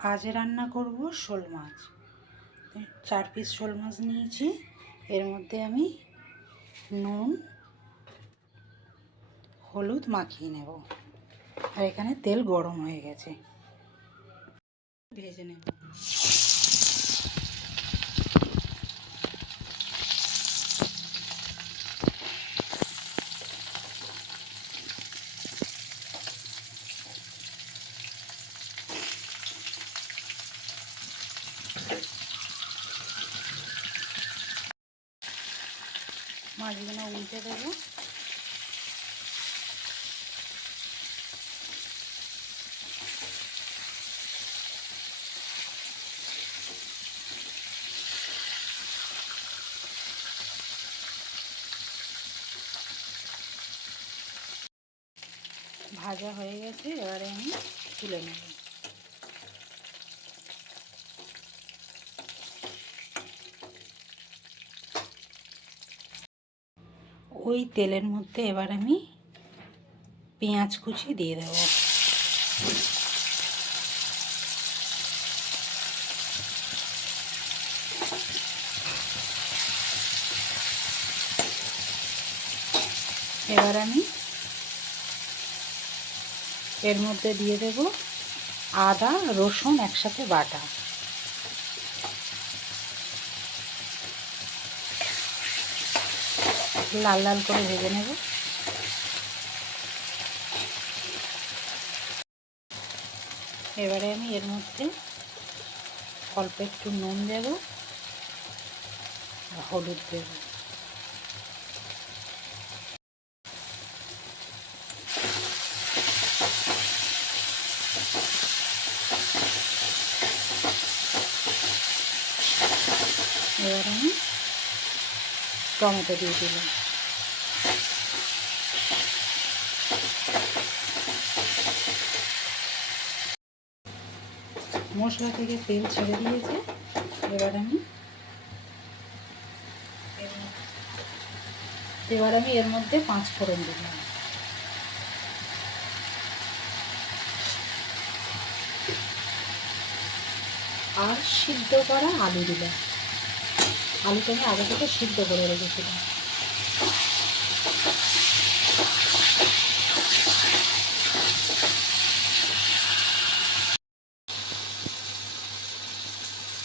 আজ রান্না করব শোল মাছ। 4 পিস শোল মাছ নিয়েছি। এর মধ্যে আমি নুন হলুদ মাখিয়ে নেব। আর এখানে তেল গরম হয়ে গেছে, ভেজে নেব। মাছগুলো উল্টে দেবো। ভাজা হয়ে গেছে, এবারে আমি তুলে নেব। ওই তেলের মধ্যে এবার আমি পেঁয়াজ কুচি দিয়ে দেব। এবার আমি এর মধ্যে দিয়ে দেব আদা রসুন একসাথে বাটা। লাল লাল করে ভেজে নেব। এবারে আমি এর মধ্যে অল্প একটু নুন দেব আর হলুদ দেব। এবার আমি টমেটো দিয়ে দিলাম। মশলা থেকে তেল ছেড়ে দিয়েছে। এবার আমি এর মধ্যে 5 ফোড়ন দিলাম। আর সিদ্ধ করা আলু দিলাম। আলুটা আমি আগে থেকে সিদ্ধ করে রেখেছিলাম।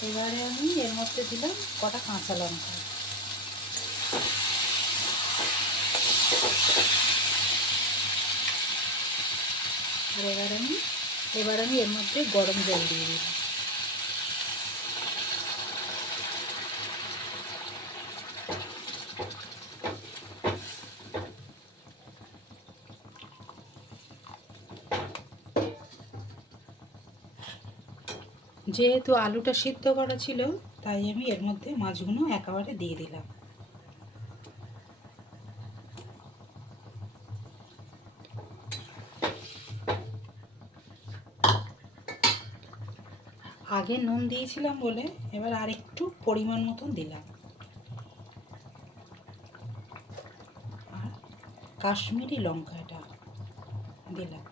এবারে আমি এর মধ্যে দিলাম কটা কাঁচা লঙ্কা। আর এবার আমি এর মধ্যে গরম জল দিয়ে দিলাম। যেহেতু আলুটা সিদ্ধ করা ছিল, তাই আমি এর মধ্যে মাছগুলো একেবারে দিয়ে দিলাম। আগে নুন দিয়েছিলাম বলে এবার আর একটু পরিমাণ মতন দিলাম। আর কাশ্মীরি লঙ্কাটা দিলাম।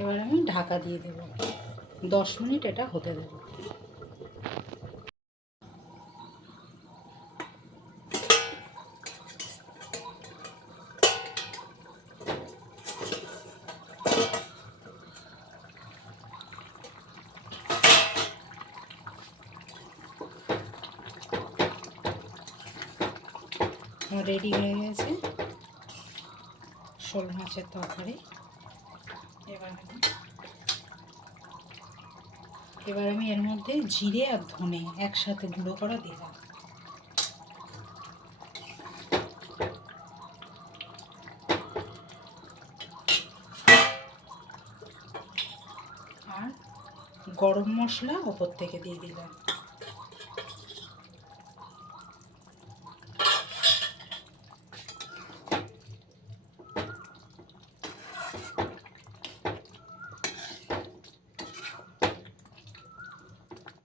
এবার আমি ঢাকা দিয়ে দেব। 10 মিনিট এটা হতে দেব। রেডি হয়ে গেছে শোল মাছের তরকারি। এবার আমি এর মধ্যে জিরে আর ধনে একসাথে গুঁড়ো করা দিলাম। আর গরম মশলা ওপর থেকে দিয়ে দিলাম।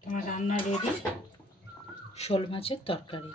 আমার রান্না রেডি, শোল মাছের তরকারি।